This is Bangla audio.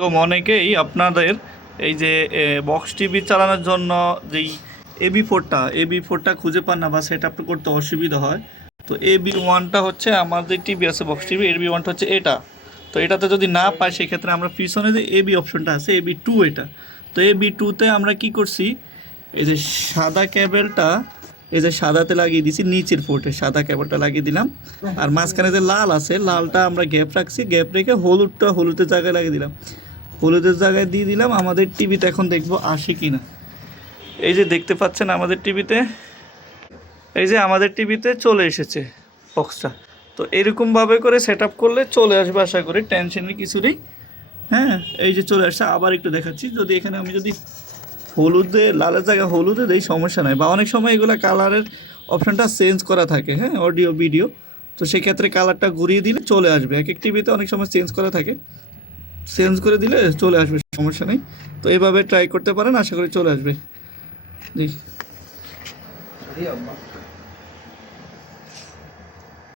এবং অনেকেই আপনাদের এই যে বক্স টিভি চালানোর জন্য যেই এবি ফোরটা খুঁজে পান না বা সেট আপ করতে অসুবিধা হয়। তো AB1টা হচ্ছে আমাদের টিভি আছে, বক্স টিভি, AB1টা হচ্ছে এটা। তো এটাতে যদি না পাই সেক্ষেত্রে আমরা পিছনে যে এবি অপশনটা আছে AB2 এটা। তো AB2তে আমরা কি করছি, এই যে সাদা কেবেলটা, এই যে সাদাতে লাগিয়ে দিছি, নিচের পোর্টে সাদা কেবলটা লাগিয়ে দিলাম। আর মাঝখানে যে লাল আছে লালটা আমরা গ্যাপ রাখছি, গ্যাপ রেখে হলুদটা হলুদের জায়গায় লাগিয়ে দিলাম, হলুদের জায়গায় দিয়ে দিলাম। আমাদের টিভিতে এখন দেখবো আসে কি না। এই যে দেখতে পাচ্ছেন আমাদের টিভিতে, এই যে আমাদের টিভিতে চলে এসেছে বক্সটা। তো এরকমভাবে করে সেট আপ করলে চলে আসবে আশা করি, টেনশনের কিছু নেই। হ্যাঁ, এই যে চলে আসছে। আবার একটু দেখাচ্ছি, যদি এখানে আমি যদি হলুদে, লালের জায়গায় হলুদে দেই সমস্যা নাই, বা অনেক সময় এগুলো কালারের অপশানটা চেঞ্জ করা থাকে, হ্যাঁ, অডিও ভিডিও। তো সেক্ষেত্রে কালারটা ঘুরিয়ে দিলে চলে আসবে। এক এক টিভিতে অনেক সময় চেঞ্জ করা থাকে, চেঞ্জ করে দিলে চলে আসবে, সমস্যা নেই। তো এইভাবে ট্রাই করতে পারেন, আশা করি চলে আসবে। জি।